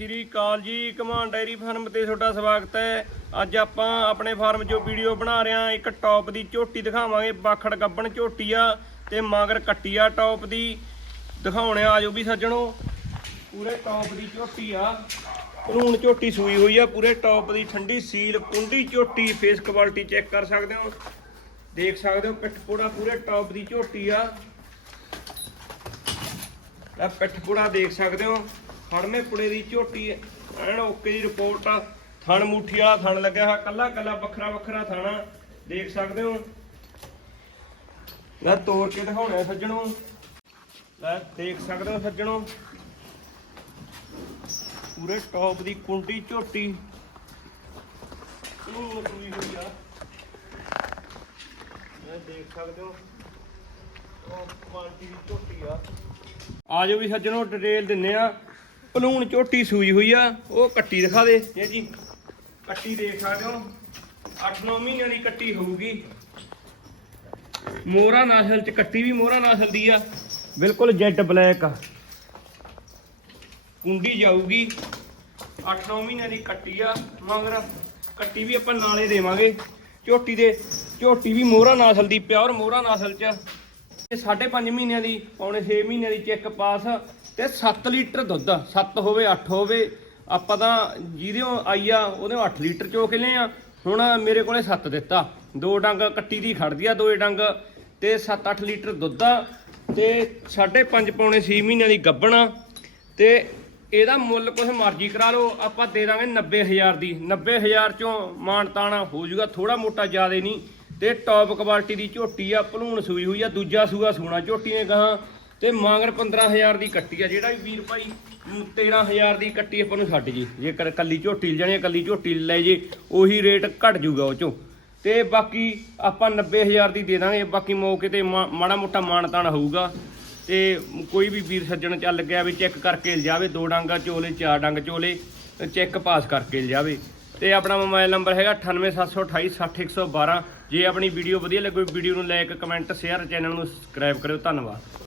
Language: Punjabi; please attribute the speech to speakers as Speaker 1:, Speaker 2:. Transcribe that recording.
Speaker 1: ਸ੍ਰੀ ਅਕਾਲ ਜੀ ਕਮਾਨ ਡਾਇਰੀ ਫਾਰਮ ਤੇ ਤੁਹਾਡਾ ਸਵਾਗਤ ਹੈ। ਅੱਜ ਆਪਾਂ ਆਪਣੇ ਫਾਰਮ 'ਚੋਂ ਵੀਡੀਓ ਬਣਾ ਰਹੇ ਹਾਂ, ਇੱਕ ਟੌਪ ਦੀ ਝੋਟੀ ਦਿਖਾਵਾਂਗੇ ਬਾਖੜ ਗੱਬਣ ਝੋਟੀ ਆ ਤੇ ਮਗਰ ਕੱਟੀ ਆ ਟੌਪ ਦੀ। ਦਿਖਾਉਣੇ ਆ ਆਜੋ ਵੀ ਸੱਜਣੋ। ਪੂਰੇ ਟੌਪ ਦੀ ਝੋਟੀ ਆ, ਭਰੂਣ ਝੋਟੀ ਸੂਈ ਹੋਈ ਆ, ਪੂਰੇ ਟੌਪ ਦੀ ਠੰਡੀ ਸੀਲ ਕੁੰਡੀ ਝੋਟੀ ਫੇਸ ਕੁਆਲਿਟੀ ਚੈੱਕ ਕਰ ਸਕਦੇ ਹੋ। ਦੇਖ ਸਕਦੇ ਹੋ, ਪਿੱਠ ਪੂੜਾ ਪੂਰੇ ਟੌਪ ਦੀ ਝੋਟੀ ਆ। ਪਿੱਠ ਪੁੜਾ ਦੇਖ ਸਕਦੇ ਹੋ। ਫੜਮੇ ਪੁੜੇ ਦੀ ਝੋਟੀ ਐਨ ਓਕੇ ਦੀ ਰਿਪੋਰਟ ਆ। ਥਣ ਮੁੱਠੀ ਵਾਲਾ ਥਣ ਲੱਗਿਆ ਹੋਇਆ, ਕੱਲਾ ਕੱਲਾ ਵੱਖਰਾ ਵੱਖਰਾ ਥਾਣਾ। ਦੇਖ ਸਕਦੇ ਹੋ। ਲੈ ਤੋੜ ਕੇ ਦਿਖਾਉਣਾ ਸੱਜਣੋ। ਲੈ ਦੇਖ ਸਕਦੇ ਹੋ ਸੱਜਣੋ। ਪੂਰੇ ਟੌਪ ਦੀ ਕੁੰਡੀ ਝੋਟੀ। ਉਹ ਸੂਈ ਹੋਈ ਆ। ਲੈ ਦੇਖ ਸਕਦੇ ਹੋ। ਉਹ ਕੁਆਲਿਟੀ ਦੀ ਝੋਟੀ ਆ। ਆ ਵੀ ਸੱਜਣੋ ਡਿਟੇਲ ਦਿੰਨੇ ਆ। ਪਲੂਣ ਝੋਟੀ ਸੂਈ ਹੋਈ ਆ ਉਹ ਕੱਟੀ ਦਿਖਾ ਦੇ। ਜੀ ਜੀ ਕੱਟੀ ਦੇਖ ਸਕਦੇ ਹੋ। 8-9 ਮਹੀਨਿਆਂ ਦੀ ਕੱਟੀ ਹੋਊਗੀ। ਮੋਰਾ ਨਸਲ ਚ ਕੱਟੀ ਵੀ ਮੋਰਾ ਨਸਲ ਦੀ ਆ। ਬਿਲਕੁਲ ਜੈਡ ਬਲੈਕ ਆ। ਕੁੰਡੀ ਜਾਊਗੀ। 8-9 ਮਹੀਨਿਆਂ ਦੀ ਕੱਟੀ ਆ ਮਗਰ ਕੱਟੀ ਵੀ ਆਪਾਂ ਨਾਲੇ ਦੇਵਾਂਗੇ। ਝੋਟੀ ਦੇ ਝੋਟੀ ਵੀ ਮੋਰਾ ਨਸਲ ਦੀ ਪਿਓਰ ਮੋਰਾ ਨਸਲ ਚ। ਇਹ 5.5 ਮਹੀਨਿਆਂ ਦੀ ਪੌਣੇ 6 ਮਹੀਨਿਆਂ ਦੀ ਚੈੱਕ ਪਾਸ। ਤੇ 7 ਲੀਟਰ ਦੁੱਧ 7 ਹੋਵੇ 8 ਹੋਵੇ, ਆਪਾਂ ਤਾਂ ਜਿਹਦੇ ਆਈ ਆ, ਉਹਦੇ 8 ਲੀਟਰ ਚੋ ਕੇ ਲਏ ਆ ਹੁਣ ਮੇਰੇ ਕੋਲੇ 7 ਦਿੱਤਾ। ਦੋ ਡੰਗ ਕੱਟੀ ਦੀ ਖੜਦੀ ਆ, ਦੋਏ ਡੰਗ। ਤੇ 7-8 ਲੀਟਰ ਦੁੱਧ ਆ। ਤੇ 5.5 ਪੌਣੇ 6 ਮਹੀਨਿਆਂ ਦੀ ਗੱਭਣਾ ਤੇ ਇਹਦਾ ਮੁੱਲ ਕੁਝ ਮਰਜ਼ੀ ਕਰਾ ਲਓ, ਆਪਾਂ ਦੇ ਦਾਂਗੇ 90000 ਦੀ। 90000 ਚੋਂ ਮਾਨਤਾਣਾ ਹੋ ਜਾਊਗਾ ਥੋੜਾ ਮੋਟਾ ਜ਼ਿਆਦਾ ਨਹੀਂ। ਤੇ ਟੌਪ ਕੁਆਲਿਟੀ ਦੀ ਝੋਟੀ ਆ, ਭਲੂਣ ਸੂਈ ਹੋਈ ਆ, ਦੂਜਾ ਸੂਆ ਸੂਣਾ ਝੋਟੀ ਨੇ ਗਾਹਾਂ ਤੇ ਮਾਂਗਰ 15000 ਦੀ ਕੱਟੀ ਆ ਜਿਹੜਾ ਵੀ ਵੀਰ ਭਾਈ ਮ, 13000 ਦੀ ਕੱਟੀ ਆਪਾਂ ਨੂੰ ਛੱਡ ਜੀ। ਜੇਕਰ ਕੱਲੀ ਝੋਟੀ ਲੈ ਜਾਣੀ ਕੱਲੀ ਝੋਟੀ ਲੈ ਜੇ ਉਹੀ ਰੇਟ ਘਟ ਜੂਗਾ ਉਹ ਚੋਂ। ਤੇ ਬਾਕੀ ਆਪਾਂ 90000 ਦੀ ਦੇ ਦਾਂਗੇ ਬਾਕੀ ਮੌਕੇ ਤੇ ਮਾ- ਮਾੜਾ ਮੋਟਾ ਮਾਨਤਾਨ ਹੋਊਗਾ। ਤੇ ਕੋਈ ਵੀ ਵੀਰ ਸੱਜਣ ਚੱਲ ਗਿਆ ਵੀ ਚੈੱਕ ਕਰਕੇ ਲਿਜਾਵੇ ਦੋ ਡਾਂਗਾ ਚੋਲੇ ਚਾਰ ਡੰਗ ਚੋਲੇ ਚੈੱਕ ਪਾਸ ਕਰਕੇ ਲਿਜਾਵੇ। ਤੇ ਆਪਣਾ ਮੋਬਾਈਲ ਨੰਬਰ ਹੈਗਾ 9872860112 ਜੇ ਆਪਣੀ ਵੀਡੀਓ ਵਧੀਆ ਲੱਗੇ ਵੀਡੀਓ ਨੂੰ ਲਾਈਕ ਕਮੈਂਟ ਸ਼ੇਅਰ ਚੈਨਲ ਨੂੰ ਸਬਸਕ੍ਰਾਈਬ ਕਰਿਓ। ਧੰਨਵਾਦ।